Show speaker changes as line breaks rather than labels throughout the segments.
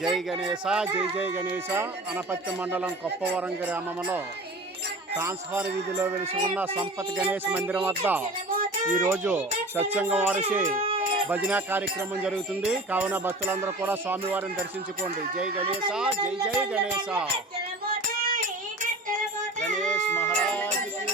జై గణేశ జై జై గణేశ. అనపత్తి మండలం కొప్పవరం గ్రామంలో ట్రాన్స్ఫార్ వీధిలో వెలిసి ఉన్న సంపత్ గణేష్ మందిరం వద్ద ఈరోజు సత్సంగం వారిసి భజన కార్యక్రమం జరుగుతుంది. కావున భక్తులందరూ కూడా స్వామివారిని దర్శించుకోండి. జై గణేశ జై జై గణేశ. గణేష్ మహారాజ్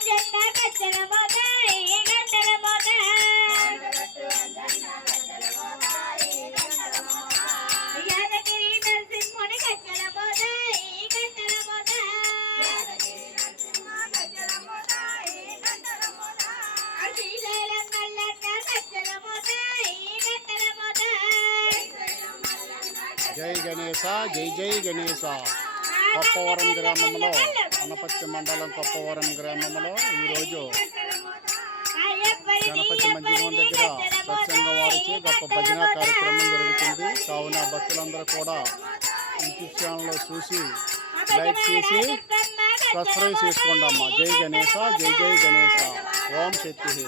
చెట్ట కచ్చల పోత ఏ గంటల పోత యాదగిరి నరసింహుని కచ్చల పోత ఏ గంటల పోత
జై గణేశ జై జై గణేశ. కొప్పవరం గ్రామంలో అనపత్తి మండలం కొప్పవరం గ్రామంలో ఈరోజు గణపతి మందిరం దగ్గర సత్సంగం వారిచే గొప్ప భజన కార్యక్రమం జరుగుతుంది. కావున భక్తులందరూ కూడా యూట్యూబ్ ఛానల్లో చూసి లైక్ చేసి సబ్స్క్రైబ్ చేసుకోండి అమ్మా. జై గణేశ జై జై గణేశ. ఓం శక్తి.